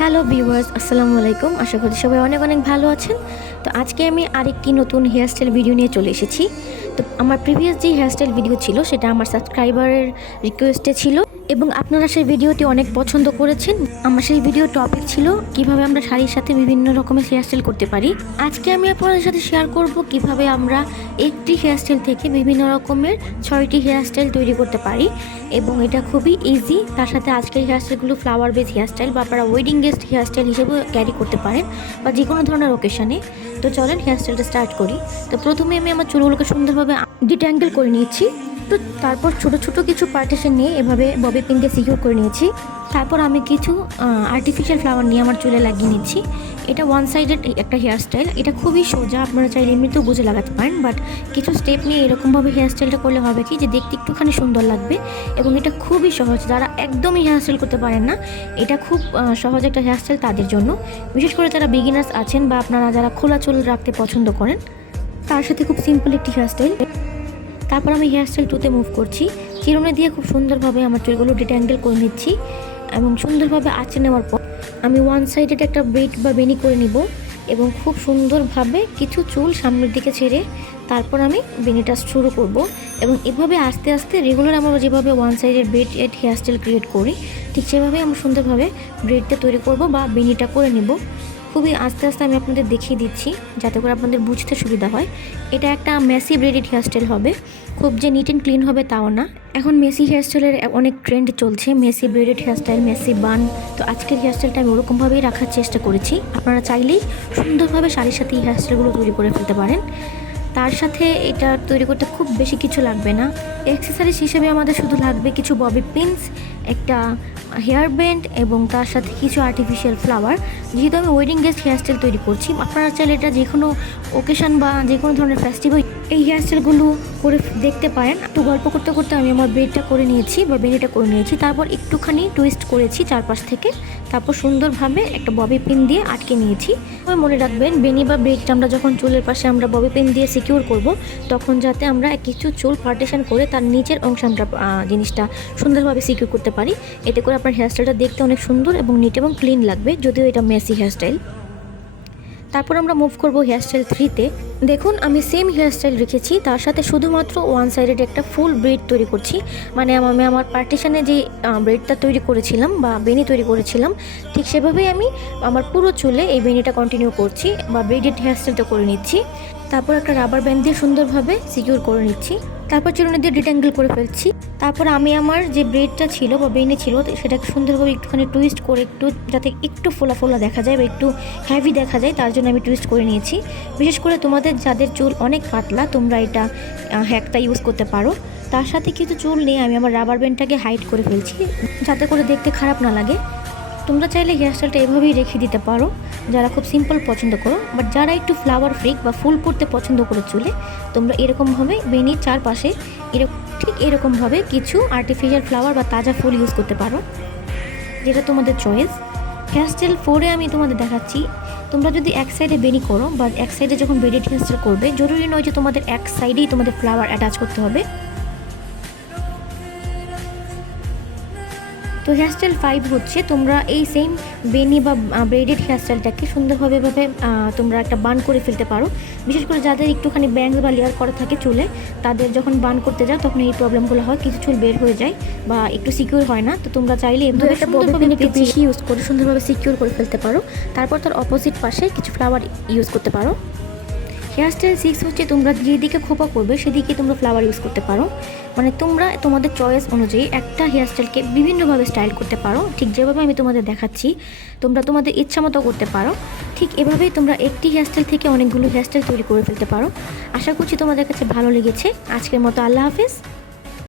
Hello viewers, আসসালামু আলাইকুম। আশা করি সবাই অনেক অনেক ভালো আছেন। তো আজকে আমি আরেকটি নতুন হেয়ারস্টাইল ভিডিও নিয়ে চলে এসেছি। তো আমার প্রিভিয়াস যে হেয়ারস্টাইল ভিডিও ছিল সেটা আমার সাবস্ক্রাইবারের রিকোয়েস্টে ছিল এবং আপনারা সেই ভিডিওটি অনেক পছন্দ করেছেন। আমার সেই ভিডিও টপিক ছিল কিভাবে আমরা শাড়ির সাথে বিভিন্ন রকমের হেয়ারস্টাইল করতে পারি। আজকে আমি আপনাদের সাথে শেয়ার করব কিভাবে আমরা একটি হেয়ারস্টাইল থেকে বিভিন্ন রকমের 6টি হেয়ারস্টাইল তৈরি করতে পারি এবং এটা খুবই ইজি। তার সাথে আজকের হেয়ারস্টাইলগুলো ফ্লাওয়ার বেস হেয়ারস্টাইল বা আপনারা ওয়েডিং গেস্ট হেয়ারস্টাইল হিসেবে ক্যারি করতে পারেন বা যে কোনো ধরনের ওকেশনে। তো চলেন হেয়ারস্টাইলটা স্টার্ট করি। তো প্রথমে আমি আমার চুলগুলোকে সুন্দরভাবে ডিট্যাঙ্গেল করে নিয়েছি। তো তারপর ছোট ছোট কিছু পার্টিশন নিয়ে এভাবে ববি পিন দিয়ে সিকিউর করে নিয়েছি। তারপর আমি কিছু আর্টিফিশিয়াল ফ্লাওয়ার নিয়ে আমার চুলে লাগিয়ে নিচ্ছি। এটা ওয়ান সাইডেড একটা হেয়ারস্টাইল, এটা খুবই সোজা, আপনারা চাইলে এমনিতেও বুঝে লাগাতে পারেন, বাট কিছু স্টেপ নিয়ে এরকমভাবে হেয়ারস্টাইলটা করলে হবে কি যে দেখতে একটুখানি সুন্দর লাগবে এবং এটা খুবই সহজ। যারা একদমই হেয়ারস্টাইল করতে পারেন না, এটা খুব সহজ একটা হেয়ারস্টাইল তাদের জন্য, বিশেষ করে যারা বিগিনার্স আছেন বা আপনারা যারা খোলা চুল রাখতে পছন্দ করেন তার সাথে খুব সিম্পল একটি হেয়ারস্টাইল। তারপর আমি হেয়ারস্টাইল 2তে মুভ করছি। চিরুনি দিয়ে খুব সুন্দরভাবে আমার চুলগুলো ডিট্যাঙ্গেল করে নিচ্ছি এবং সুন্দরভাবে আঁচড়ে নেওয়ার পর আমি ওয়ান সাইডেড একটা ব্রেড বা বেনি করে নিব এবং খুব সুন্দরভাবে কিছু চুল সামনের দিকে ছেড়ে তারপর আমি বেনিটা শুরু করব এবং এভাবে আস্তে আস্তে রেগুলার আমরা যেভাবে one sided bread hairstyle create করি ঠিক সেভাবেই আমরা সুন্দরভাবে ব্রেডটা তৈরি করব বা বেনিটা করে নেব। খুবই আস্তে আস্তে আমি আপনাদের দেখিয়ে দিচ্ছি যাতে করে আপনাদের বুঝতে সুবিধা হয়। এটা একটা মেসি ব্রেডেড হেয়ারস্টাইল হবে, খুব যে নিট অ্যান্ড ক্লিন হবে তাও না। এখন মেসি হেয়ারস্টাইলের অনেক ট্রেন্ড চলছে, মেসি ব্রেডেড হেয়ারস্টাইল, মেসি বান। তো আজকের হেয়ারস্টাইলটা আমি ওরকমভাবেই রাখার চেষ্টা করেছি। আপনারা চাইলেই সুন্দরভাবে শাড়ির সাথে এই হেয়ারস্টাইলগুলো তৈরি করে ফেলতে পারেন। তার সাথে এটা তৈরি করতে খুব বেশি কিছু লাগবে না। অ্যাক্সেসরিজ হিসেবে আমাদের শুধু লাগবে কিছু ববি পিনস, একটা হেয়ার ব্যান্ড এবং তার সাথে কিছু আর্টিফিশিয়াল ফ্লাওয়ার। যেহেতু আমি ওয়েডিং গেস্ট হেয়ারস্টাইল তৈরি করছি, আপনারা চাইলে এটা যে কোনো ওকেশন বা যে কোনো ধরনের ফেস্টিভ্যাল এই হেয়ারস্টাইলগুলো করে দেখতে পারেন। একটু গল্প করতে করতে আমি আমার ব্রেডটা করে নিয়েছি বা বেনিটা করে নিয়েছি, তারপর একটুখানি টুইস্ট করেছি চারপাশ থেকে, তারপর সুন্দরভাবে একটা ববি পিন দিয়ে আটকে নিয়েছি। মনে রাখবেন বেনি বা ব্রেডটা আমরা যখন চুলের পাশে আমরা ববি পিন দিয়ে সিকিউর করব তখন যাতে আমরা কিছু চুল পার্টিশন করে তার নিচের অংশে আমরা জিনিসটা সুন্দরভাবে সিকিউর করতে পারি। এতে করে আপনার হেয়ারস্টাইলটা দেখতে অনেক সুন্দর এবং নিট এবং ক্লিন লাগবে, যদিও এটা মেসি হেয়ারস্টাইল। তারপর আমরা মুভ করব হেয়ারস্টাইল 3তে। দেখুন আমি সেম হেয়ারস্টাইল রেখেছি, তার সাথে শুধুমাত্র ওয়ান সাইডেড একটা ফুল ব্রেড তৈরি করছি। মানে আমি আমার পার্টিশনে যে ব্রেডটা তৈরি করেছিলাম বা বেনি তৈরি করেছিলাম ঠিক সেভাবেই আমি আমার পুরো চুলে এই বেনিটা কন্টিনিউ করছি বা ব্রেডেড হেয়ারস্টাইলটা করে নিচ্ছি। তারপর একটা রাবার ব্যান্ড দিয়ে সুন্দরভাবে সিকিউর করে নিচ্ছি, তারপর চিরুনি দিয়ে ডিট্যাঙ্গেল করে ফেলছি। তারপর আমি আমার যে ব্রেডটা ছিল বা বেনি ছিল সেটাকে সুন্দরভাবে একটুখানি টুইস্ট করে একটু যাতে একটু ফোলা ফোলা দেখা যায় বা একটু হেভি দেখা যায় তার জন্য আমি টুইস্ট করে নিয়েছি। বিশেষ করে তোমাদের যাদের চুল অনেক পাতলা তোমরা এটা হ্যাকটা ইউজ করতে পারো। তার সাথে কিছু চুল নিয়ে আমি আমার রাবার ব্যান্ডটাকে হাইড করে ফেলছি যাতে করে দেখতে খারাপ না লাগে। তোমরা চাইলে হেয়ারস্টাইলটা এভাবেই রেখে দিতে পারো যারা খুব সিম্পল পছন্দ করো, বাট যারা একটু ফ্লাওয়ার ফ্রিক বা ফুল করতে পছন্দ করো চুলে, তোমরা এরকমভাবে বেনির চারপাশে ঠিক এরকমভাবে কিছু আর্টিফিশিয়াল ফ্লাওয়ার বা তাজা ফুল ইউজ করতে পারো, যেটা তোমাদের চয়েস। হেয়ারস্টাইল 4-এ আমি তোমাদের দেখাচ্ছি। তোমরা যদি এক সাইডে বেনি করো বা এক সাইডে যখন ব্রেডেড হেয়ারস্টাইল করবে, জরুরি নয় যে তোমাদের এক সাইডেই তোমাদের ফ্লাওয়ার অ্যাটাচ করতে হবে। তো হেয়ারস্টাইল 5 হচ্ছে তোমরা এই সেম বেনি বা ব্রেডেড হেয়ারস্টাইলটাকে সুন্দরভাবে তোমরা একটা বান করে ফেলতে পারো। বিশেষ করে যাদের একটুখানি ব্যান্ড বা লেয়ার করা থাকে চুলে, তাদের যখন বান করতে যাও তখন এই প্রবলেমগুলো হয়, কিছু চুল বের হয়ে যায় বা একটু সিকিউর হয় না। তো তোমরা চাইলে এভাবে একটা ববি পিন একটু বেশি ইউজ করে সুন্দরভাবে সিকিউর করে ফেলতে পারো। তারপর তার অপোজিট পাশে কিছু ফ্লাওয়ার ইউজ করতে পারো। হেয়ারস্টাইল 6 হচ্ছে তোমরা যেদিকে খোপা করবে সেদিকে তোমরা ফ্লাওয়ার ইউজ করতে পারো। মানে তোমরা তোমাদের চয়েস অনুযায়ী একটা হেয়ারস্টাইলকে বিভিন্নভাবে স্টাইল করতে পারো, ঠিক যেভাবে আমি তোমাদের দেখাচ্ছি তোমরা তোমাদের ইচ্ছা মতো করতে পারো। ঠিক এভাবেই তোমরা একটি হেয়ারস্টাইল থেকে অনেকগুলো হেয়ারস্টাইল তৈরি করে ফেলতে পারো। আশা করছি তোমাদের কাছে ভালো লেগেছে। আজকের মতো আল্লাহ হাফেজ।